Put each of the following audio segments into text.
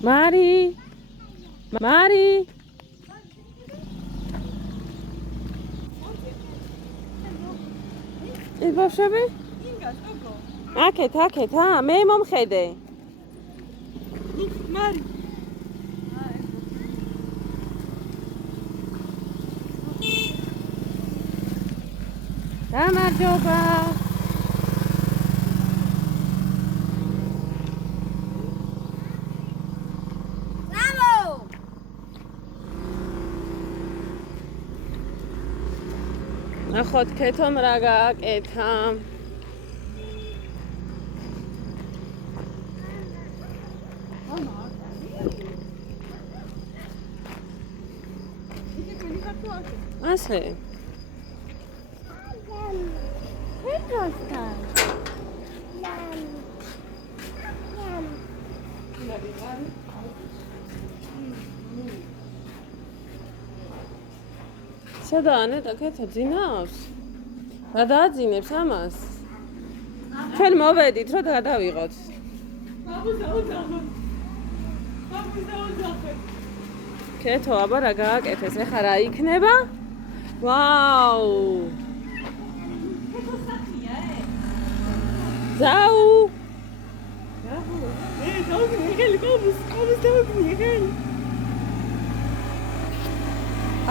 Mari! Mari! ის ბავშვები? აქეთ, მე მომხედე. მარი. გამარჯობა. ნახოთ ქეთომ რა გააკეთა. ასე. შედა ანეტა ქეთო ძინავს? რა დააძინებს ამას? ჩვენ მოვედით რომ გადავიღოთ. ქეთო აბა რა გააკეთეს? ეხა რა იქნება? ვაუ! ზაუ!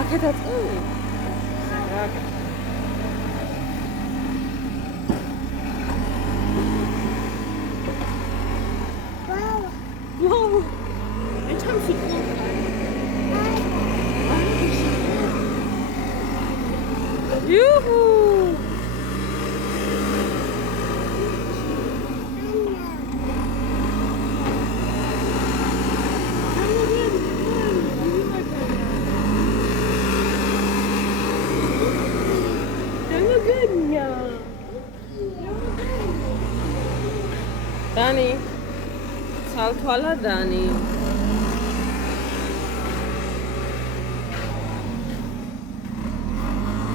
აქეთა წელი? Wow! It's time to go. Yoo-hoo! Dani, saltwala Dani.